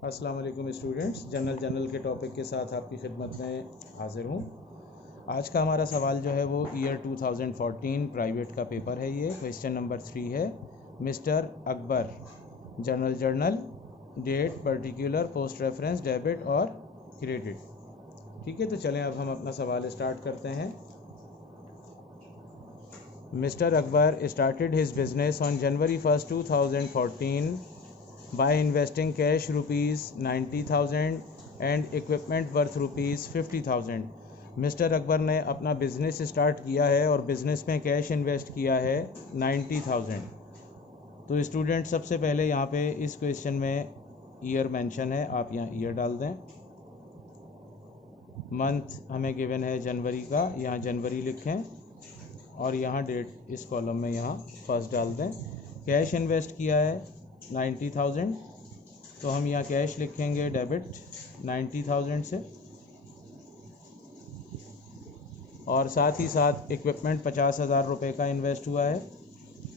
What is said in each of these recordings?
अस्सलाम वालेकुम students, general के टॉपिक के साथ आपकी खिदमत में हाज़िर हूँ। आज का हमारा सवाल जो है वो ईयर 2014 प्राइवेट का पेपर है। ये क्वेश्चन नंबर 3 है। Mister Akbar, journal, date, particular, post reference, debit और क्रेडिट। ठीक है, तो चलें अब हम अपना सवाल स्टार्ट करते हैं। Mister Akbar started his business on January 1st 2014 by investing cash rupees 90,000 and equipment worth rupees 50,000। Mister Akbar ने अपना बिज़नेस स्टार्ट किया है और बिज़नेस में कैश इन्वेस्ट किया है 90,000। तो स्टूडेंट सबसे पहले यहाँ पे इस क्वेश्चन में ईयर मेंशन है, आप यहाँ ईयर डाल दें। मंथ हमें गिवन है जनवरी का, यहाँ जनवरी लिखें और यहाँ डेट इस कॉलम में यहाँ फर्स्ट डाल दें। कैश इन्वेस्ट किया है 90,000, तो हम यहाँ कैश लिखेंगे डेबिट 90,000 से, और साथ ही साथ इक्विपमेंट 50,000 रुपये का इन्वेस्ट हुआ है,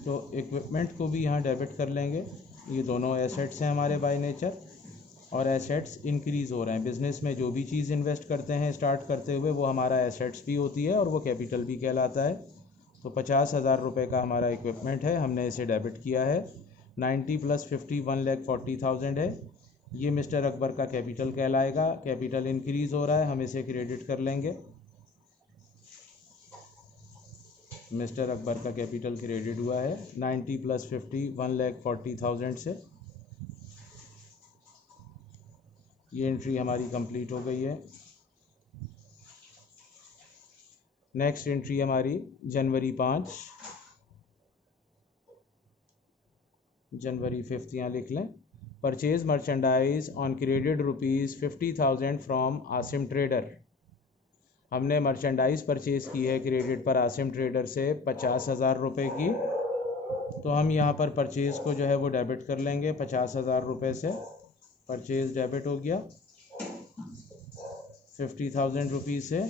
तो इक्विपमेंट को भी यहाँ डेबिट कर लेंगे। ये दोनों एसेट्स हैं हमारे बाय नेचर, और एसेट्स इंक्रीज़ हो रहे हैं। बिज़नेस में जो भी चीज़ इन्वेस्ट करते हैं स्टार्ट करते हुए वो हमारा एसेट्स भी होती है और वो कैपिटल भी कहलाता है। तो 50,000 रुपये का हमारा इक्विपमेंट है, हमने इसे डेबिट किया है। 90 + 50 1,40,000 है। ये मिस्टर अकबर का कैपिटल कहलाएगा। कैपिटल इंक्रीज़ हो रहा है, हम इसे क्रेडिट कर लेंगे। मिस्टर अकबर का कैपिटल क्रेडिट हुआ है 90 + 50 1,40,000 से। ये एंट्री हमारी कंप्लीट हो गई है। नेक्स्ट एंट्री हमारी जनवरी 5, जनवरी 5 यहाँ लिख लें। Purchase merchandise on credit rupees 50,000 from Asim trader. हमने मर्चेंडाइज परचेज़ की है क्रेडिट पर आसिम ट्रेडर से 50,000 रुपये की, तो हम यहाँ पर परचेज़ को जो है वो डेबिट कर लेंगे 50,000 रुपये से। परचेज़ डेबिट हो गया 50,000 रुपीज़ से।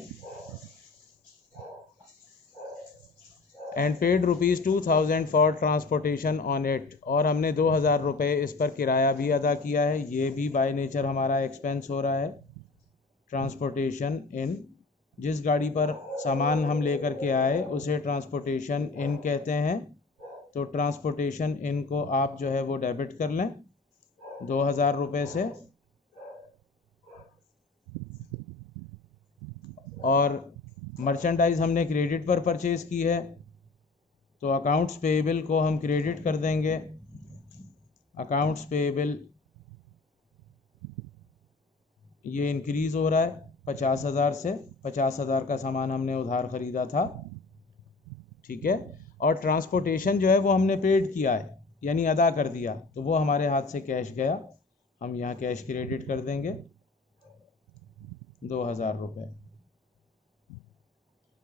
And paid rupees 2,000 for transportation on it, और हमने 2,000 रुपये इस पर किराया भी अदा किया है। ये भी बाय नेचर हमारा एक्सपेंस हो रहा है। ट्रांसपोर्टेशन इन, जिस गाड़ी पर सामान हम लेकर के आए उसे ट्रांसपोर्टेशन इन कहते हैं, तो ट्रांसपोर्टेशन इन को आप जो है वो डेबिट कर लें 2,000 रुपये से। और मर्चेंडाइज हमने क्रेडिट पर परचेज़ की है, तो अकाउंट्स पेएबल को हम क्रेडिट कर देंगे। अकाउंट्स पेएबल ये इंक्रीज़ हो रहा है 50,000 से। 50,000 का सामान हमने उधार ख़रीदा था, ठीक है। और ट्रांसपोर्टेशन जो है वो हमने पेड किया है, यानी अदा कर दिया, तो वो हमारे हाथ से कैश गया, हम यहाँ कैश क्रेडिट कर देंगे 2,000 रुपये।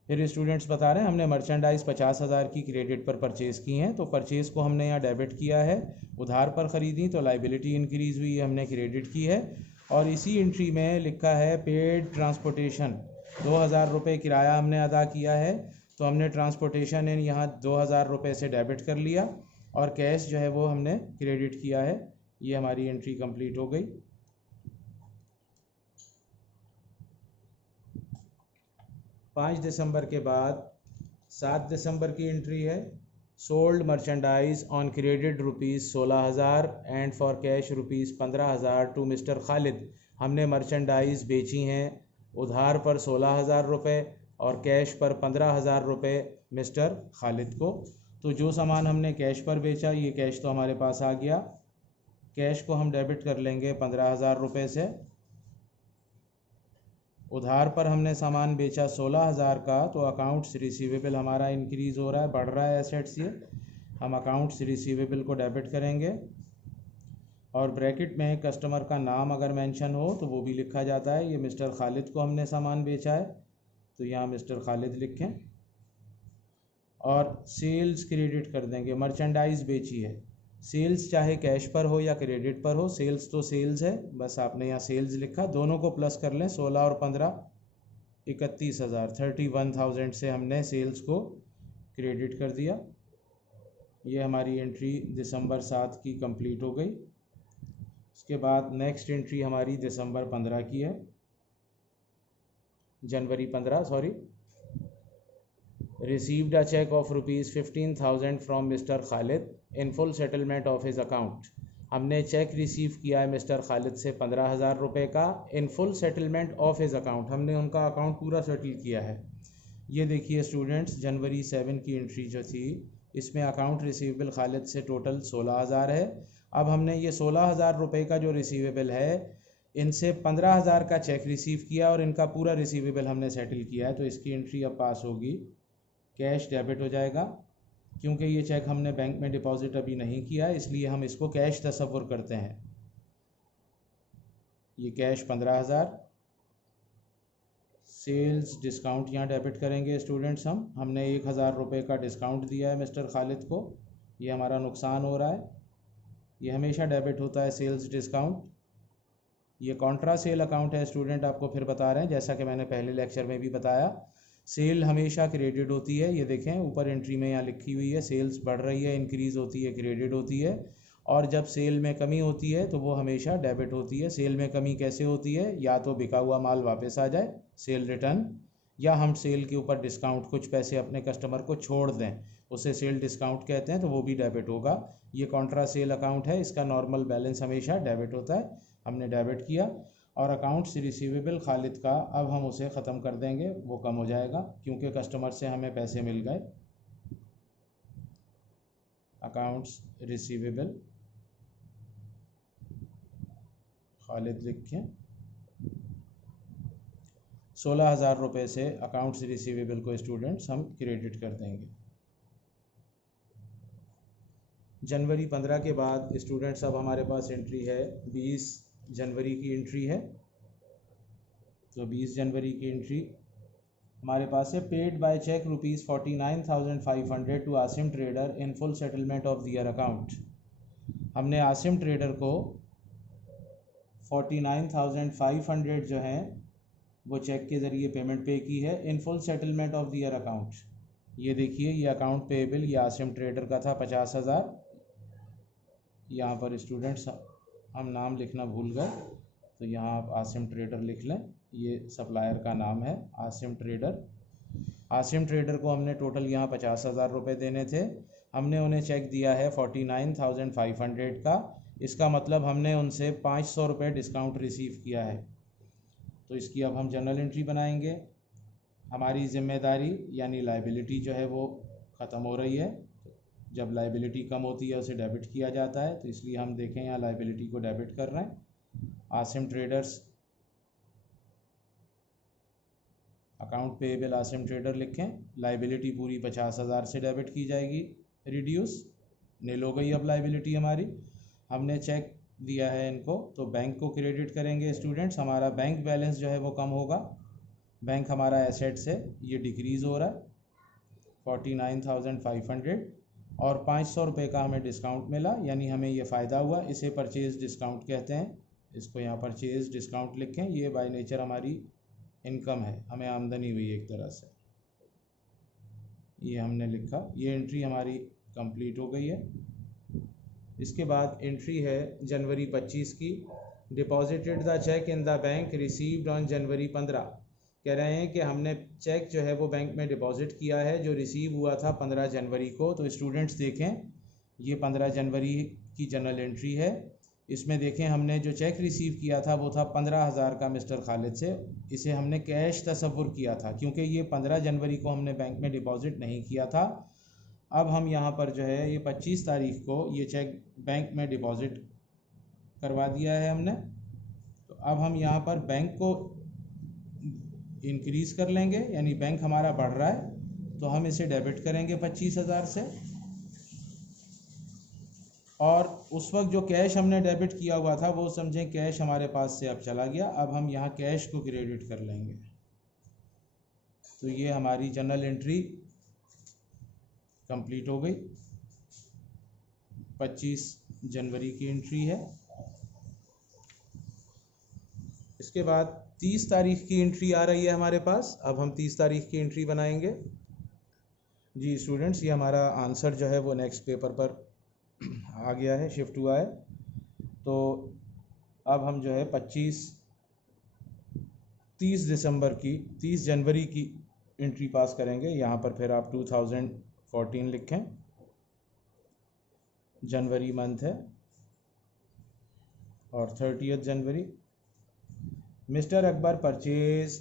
फिर स्टूडेंट्स बता रहे हैं हमने मर्चेंडाइज़ 50,000 की क्रेडिट पर परचेज़ की हैं, तो परचेज़ को हमने यहाँ डेबिट किया है। उधार पर ख़रीदी तो लाइबिलिटी इंक्रीज़ हुई है, हमने क्रेडिट की है। और इसी एंट्री में लिखा है पेड ट्रांसपोर्टेशन, 2,000 रुपये किराया हमने अदा किया है, तो हमने ट्रांसपोर्टेशन इन यहाँ 2,000 रुपये से डेबिट कर लिया और कैश जो है वो हमने क्रेडिट किया है। ये हमारी एंट्री कंप्लीट हो गई। 5 दिसंबर के बाद 7 दिसंबर की एंट्री है। Sold merchandise on credit rupees 16,000 and for cash rupees 15,000 to mister Khalid. हमने मर्चेंडाइज बेची हैं उधार पर 16,000 रुपये और कैश पर 15,000 रुपये मिस्टर खालिद को। तो जो सामान हमने कैश पर बेचा ये कैश तो हमारे पास आ गया। कैश को हम डेबिट कर लेंगे 15,000 रुपये से। उधार पर हमने सामान बेचा 16,000 का, तो अकाउंट्स रिसीवेबल हमारा इंक्रीज़ हो रहा है, बढ़ रहा है एसेट्स ये। हम अकाउंट्स रिसीवेबल को डेबिट करेंगे और ब्रैकेट में कस्टमर का नाम अगर मेंशन हो तो वो भी लिखा जाता है। ये मिस्टर खालिद को हमने सामान बेचा है, तो यहाँ मिस्टर खालिद लिखें और सेल्स क्रेडिट कर देंगे। मर्चेंडाइज बेची है, सेल्स चाहे कैश पर हो या क्रेडिट पर हो, सेल्स तो सेल्स है, बस आपने यहाँ सेल्स लिखा। दोनों को प्लस कर लें, 16 और 15 31,000, 31,000 से हमने सेल्स को क्रेडिट कर दिया। ये हमारी एंट्री दिसंबर 7 की कंप्लीट हो गई। इसके बाद नेक्स्ट एंट्री हमारी दिसंबर 15 की है, जनवरी 15 sorry. Received a cheque of ₹15,000 from mister Khalid in full settlement of his account. हमने चेक रिसीव किया है मिस्टर खालिद से 15,000 रुपये का in full settlement of his account. हमने उनका अकाउंट पूरा सेटल किया है। ये देखिए स्टूडेंट्स, जनवरी 7 की एंट्री जो थी इसमें अकाउंट रिसीवेबल खालिद से टोटल 16,000 है। अब हमने ये 16,000 रुपये का जो रिसीवेबल है इनसे 15,000 का चेक रिसीव किया और इनका पूरा रिसीवेबल हमने सेटल किया है। तो इसकी एंट्री अब पास होगी, कैश डेबिट हो जाएगा। क्योंकि ये चेक हमने बैंक में डिपॉजिट अभी नहीं किया इसलिए हम इसको कैश तस्वुर करते हैं। ये कैश 15,000, सेल्स डिस्काउंट यहाँ डेबिट करेंगे स्टूडेंट्स। हमने 1,000 रुपये का डिस्काउंट दिया है मिस्टर खालिद को, ये हमारा नुकसान हो रहा है। ये हमेशा डेबिट होता है सेल्स डिस्काउंट। ये कॉन्ट्रा सेल अकाउंट है स्टूडेंट, आपको फिर बता रहे हैं जैसा कि मैंने पहले लेक्चर में भी बताया। सेल हमेशा क्रेडिट होती है। ये देखें ऊपर एंट्री में यहाँ लिखी हुई है, सेल्स बढ़ रही है, इंक्रीज़ होती है, क्रेडिट होती है। और जब सेल में कमी होती है तो वो हमेशा डेबिट होती है। सेल में कमी कैसे होती है, या तो बिका हुआ माल वापस आ जाए, सेल रिटर्न, या हम सेल के ऊपर डिस्काउंट कुछ पैसे अपने कस्टमर को छोड़ दें, उसे सेल डिस्काउंट कहते हैं, तो वो भी डेबिट होगा। ये कॉन्ट्रा सेल अकाउंट है, इसका नॉर्मल बैलेंस हमेशा डेबिट होता है। हमने डेबिट किया और अकाउंट्स रिसीवेबल खालिद का अब हम उसे ख़त्म कर देंगे, वो कम हो जाएगा क्योंकि कस्टमर से हमें पैसे मिल गए। अकाउंट्स रिसीवेबल खालिद लिखें, 16,000 रुपये से अकाउंट्स रिसीवेबल को स्टूडेंट्स हम क्रेडिट कर देंगे। जनवरी 15 के बाद स्टूडेंट्स अब हमारे पास एंट्री है 20 जनवरी की एंट्री है। तो 20 जनवरी की एंट्री हमारे पास है, paid by cheque ₹49,500 to Asim trader in full settlement of their account. हमने आसिम ट्रेडर को 49,500 जो है वो चेक के ज़रिए पेमेंट पे की है in full settlement of their account. ये देखिए ये अकाउंट पेएबल ये आसिम ट्रेडर का था 50,000। यहाँ पर स्टूडेंट्स हम नाम लिखना भूल गए, तो यहाँ आप आसिम ट्रेडर लिख लें। ये सप्लायर का नाम है आसिम ट्रेडर। आसिम ट्रेडर को हमने टोटल यहाँ 50,000 रुपये देने थे। हमने उन्हें चेक दिया है 49,500 का। इसका मतलब हमने उनसे 500 रुपये डिस्काउंट रिसीव किया है। तो इसकी अब हम जनरल एंट्री बनाएंगे। हमारी ज़िम्मेदारी यानी लाइबिलिटी जो है वो ख़त्म हो रही है। जब लाइबिलिटी कम होती है उसे डेबिट किया जाता है, तो इसलिए हम देखें यहाँ लाइबिलिटी को डेबिट कर रहे हैं। Asim traders account payable Asim trader लिखें, लाइबिलिटी पूरी 50,000 से डेबिट की जाएगी, रिड्यूस नील हो गई अब लाइबिलिटी हमारी। हमने चेक दिया है इनको, तो बैंक को क्रेडिट करेंगे स्टूडेंट्स। हमारा बैंक बैलेंस जो है वो कम होगा, बैंक हमारा एसेट्स है ये डिक्रीज़ हो रहा है 49,500 और 500 रुपये का हमें डिस्काउंट मिला, यानी हमें ये फ़ायदा हुआ। इसे परचेज़ डिस्काउंट कहते हैं। इसको यहाँ परचेज़ डिस्काउंट लिखें। ये बाय नेचर हमारी इनकम है, हमें आमदनी हुई एक तरह से, ये हमने लिखा। ये एंट्री हमारी कंप्लीट हो गई है। इसके बाद एंट्री है जनवरी 25 की, deposited the cheque in the bank received on January 15। कह रहे हैं कि हमने चेक जो है वो बैंक में डिपॉजिट किया है जो रिसीव हुआ था 15 जनवरी को। तो स्टूडेंट्स देखें ये 15 जनवरी की जनरल एंट्री है। इसमें देखें हमने जो चेक रिसीव किया था वो था 15,000 का मिस्टर खालिद से। इसे हमने कैश तस्वुर किया था क्योंकि ये 15 जनवरी को हमने बैंक में डिपॉजिट नहीं किया था। अब हम यहाँ पर जो है ये 25 तारीख को ये चेक बैंक में डिपॉजिट करवा दिया है हमने। तो अब हम यहाँ पर बैंक को इंक्रीज़ कर लेंगे, यानी बैंक हमारा बढ़ रहा है तो हम इसे डेबिट करेंगे 25,000 से। और उस वक्त जो कैश हमने डेबिट किया हुआ था वो समझें कैश हमारे पास से अब चला गया। अब हम यहाँ कैश को क्रेडिट कर लेंगे। तो ये हमारी जनरल एंट्री कंप्लीट हो गई। 25 जनवरी की एंट्री है। इसके बाद 30 तारीख की एंट्री आ रही है हमारे पास। अब हम 30 तारीख की एंट्री बनाएंगे। जी स्टूडेंट्स, ये हमारा आंसर जो है वो नेक्स्ट पेपर पर आ गया है, शिफ्ट हुआ है। तो अब हम जो है 30 जनवरी की एंट्री पास करेंगे। यहाँ पर फिर आप 2014 लिखें, जनवरी मंथ है और 30 जनवरी। Mister Akbar purchase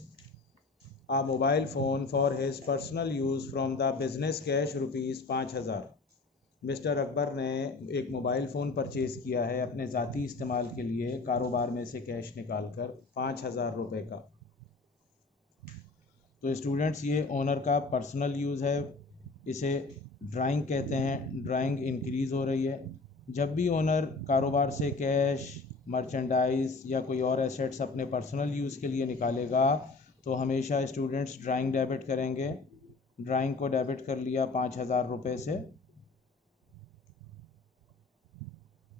a mobile phone for his personal use from the business cash rupees 5000। Mister Akbar ने एक मोबाइल फ़ोन परचेज़ किया है अपने ज़ाती इस्तेमाल के लिए, कारोबार में से कैश निकाल कर 5000 रुपये का। तो स्टूडेंट्स ये ओनर का पर्सनल यूज़ है, इसे ड्राइंग कहते हैं। ड्राइंग इंक्रीज़ हो रही है। जब भी ओनर कारोबार से कैश, मर्चेंडाइज या कोई और एसेट्स अपने पर्सनल यूज़ के लिए निकालेगा तो हमेशा स्टूडेंट्स ड्राइंग डेबिट करेंगे। ड्राइंग को डेबिट कर लिया 5000 रुपये से,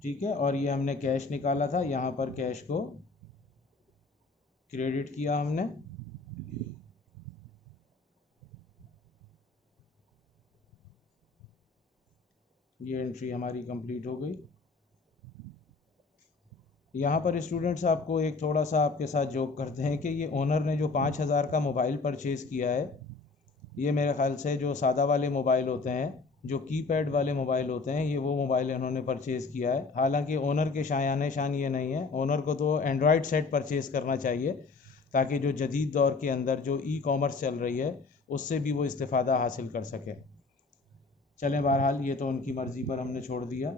ठीक है। और ये हमने कैश निकाला था, यहाँ पर कैश को क्रेडिट किया हमने। ये एंट्री हमारी कंप्लीट हो गई। यहाँ पर स्टूडेंट्स आपको एक थोड़ा सा आपके साथ जोक करते हैं कि ये ओनर ने जो 5000 का मोबाइल परचेज़ किया है, ये मेरे ख़्याल से जो सादा वाले मोबाइल होते हैं, जो कीपैड वाले मोबाइल होते हैं, ये वो मोबाइल इन्होंने परचेज़ किया है। हालांकि ओनर के शायाने शान ये नहीं है। ओनर को तो एंड्रॉयड सेट परचेज़ करना चाहिए ताकि जो जदीद दौर के अंदर जो ई कॉमर्स चल रही है उससे भी वो इस्तेफ़ादा हासिल कर सके। चलें, बहरहाल ये तो उनकी मर्ज़ी पर हमने छोड़ दिया।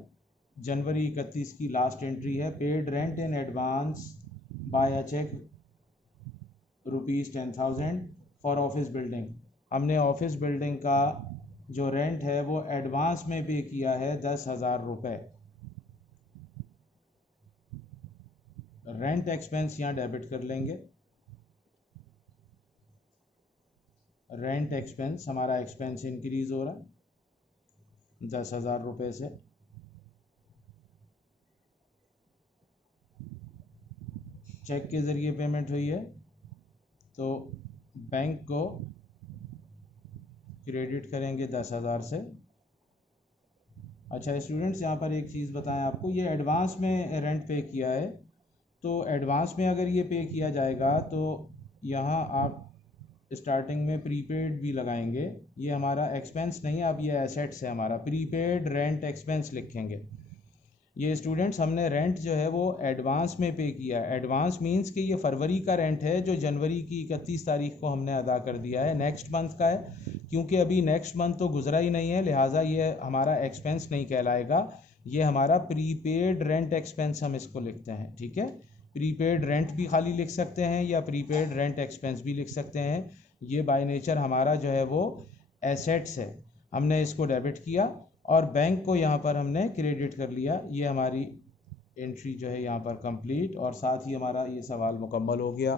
जनवरी 31 की लास्ट एंट्री है। Paid rent in advance by a cheque ₹10,000 for office building. हमने ऑफिस बिल्डिंग का जो रेंट है वो एडवांस में पे किया है 10,000 रुपये। रेंट एक्सपेंस यहाँ डेबिट कर लेंगे। रेंट एक्सपेंस, हमारा एक्सपेंस इंक्रीज़ हो रहा है 10,000 रुपये से। चेक के ज़रिए पेमेंट हुई है तो बैंक को क्रेडिट करेंगे 10,000 से। अच्छा स्टूडेंट्स, यहाँ पर एक चीज़ बताएं आपको, ये एडवांस में रेंट पे किया है, तो एडवांस में अगर ये पे किया जाएगा तो यहाँ आप स्टार्टिंग में प्रीपेड भी लगाएंगे। ये हमारा एक्सपेंस नहीं है, अब ये एसेट्स है हमारा। प्रीपेड रेंट एक्सपेंस लिखेंगे। ये स्टूडेंट्स हमने रेंट जो है वो एडवांस में पे किया है। एडवांस मींस कि ये फरवरी का रेंट है जो जनवरी की 31 तारीख को हमने अदा कर दिया है, नेक्स्ट मंथ का है। क्योंकि अभी नेक्स्ट मंथ तो गुजरा ही नहीं है, लिहाजा ये हमारा एक्सपेंस नहीं कहलाएगा, ये हमारा प्रीपेड रेंट एक्सपेंस हम इसको लिखते हैं, ठीक है। प्रीपेड रेंट भी खाली लिख सकते हैं या प्रीपेड रेंट एक्सपेंस भी लिख सकते हैं। ये बाय नेचर हमारा जो है वो एसेट्स है। हमने इसको डेबिट किया और बैंक को यहाँ पर हमने क्रेडिट कर लिया। ये हमारी एंट्री जो है यहाँ पर कंप्लीट, और साथ ही हमारा ये सवाल मुकम्मल हो गया।